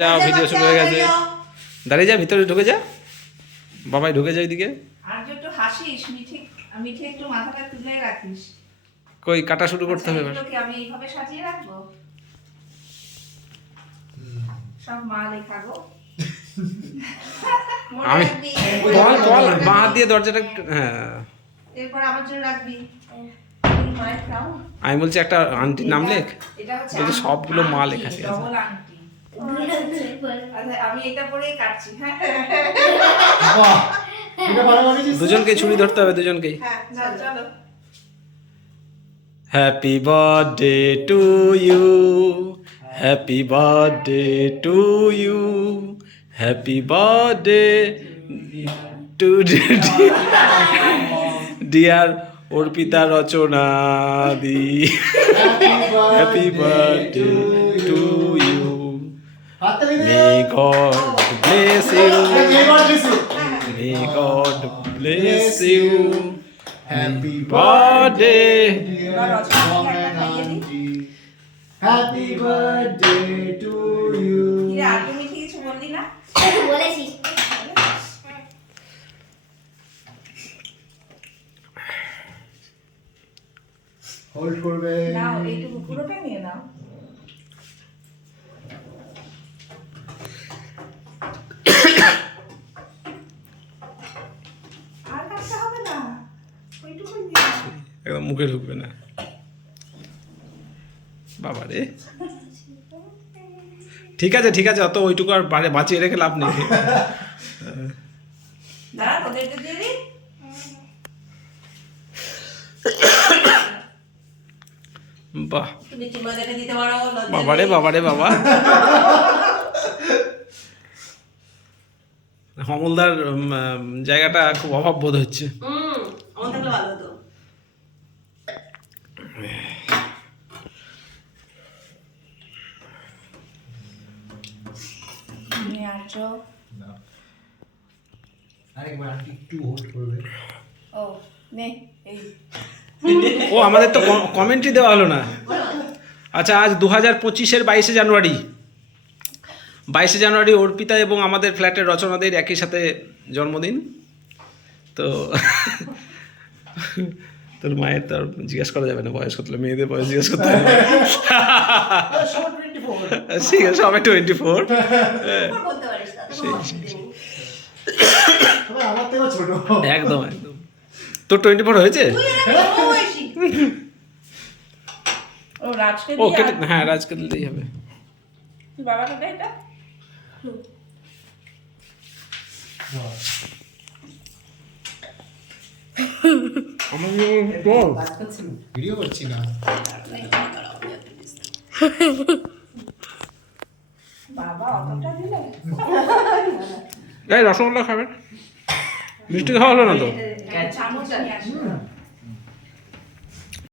যাও, ভিডিও শুরু হয়ে গেছে। দাঁড়িয়ে যা, ভিতরে ঢুকে যা। বাবাই ঢুকে যায় এদিকে। আর একটু হাসিস, মিঠে একটু মাথাটা তুলে রাখিস। কই কাটা শুরু করতে হবে এবার। এগুলোকে আমি এইভাবে সাজিয়ে রাখবো। সব মা লেখা গো। আমি বল বল বাঁ হাত দিয়ে দরজাটা একটু, হ্যাঁ। এরপর আমার জন্য রাখবি। মায়ের খাও। আমি বলছি একটা আন্টির নাম লেখ। এটা হচ্ছে বলছি সবগুলো মা লেখা আছে। ডবল আংটি। আচ্ছা আমি এটা পরেই কাটছি। হ্যাঁ বাহ, এটা ভালো বানিয়েছিস। দুজনকে ছুরি ধরতে হবে, দুজনকেই। হ্যাঁ চলো। Happy birthday to you, happy birthday to you, happy birthday to dear Arpita Rachana di, happy birthday to you, may God bless you, may God bless you, happy birthday. Happy birthday to you. কিরে আর তুমি ঠিক কিছু বললি না? বলেছি। হোল্ড করবে। নাও এইটুকু পুরোটা নিয়ে নাও। আর কাটতে হবে না, ওইটুকুই দিয়ে দাও। একদম মুখে ঢুকবে না বাবা রে। ঠিক আছে ঠিক আছে, অত ওইটুকু আর বাঁচিয়ে রেখে লাভ নেই। দাঁড়া তোদেরকে দিয়ে দিই। বাহ, তুমি চুমা দেখে দিতে পারো। বাবারে বাবারে বাবা। হমলদার জায়গাটা খুব অভাব বোধ হচ্ছে। আমার থাকলে ভালো হতো। তুমি আসছো। আরেকবার একটু হোল্ড করবে। ও নে এই ও আমাদের তো কমেন্টই দেওয়া হলো না। আচ্ছা, আজ 2025-এর 22শে জানুয়ারি। 22শে জানুয়ারি অর্পিতা এবং আমাদের ফ্ল্যাটের রচনাদের একই সাথে জন্মদিন। তো তোর মায়ের তো আর জিজ্ঞেস করা যাবে না বয়স কত, মেয়েদের বয়স জিজ্ঞেস করতে হবে। ঠিক আছে, সবাই 24। বলতে পারিস না। আমার থেকেও ছোট। একদম একদম। তোর 24 হয়েছে? ও রাজকে ও দিয়ে কেটে, হ্যাঁ রাজকে দিলেই হবে। বাবাকে দে এটা। আমার ভিডিও করছি না। বাবা অতটা দিলে? এই রসগোল্লা খাবেন? মিষ্টি খাওয়া হলো না তো? চামচ নিয়ে আসি।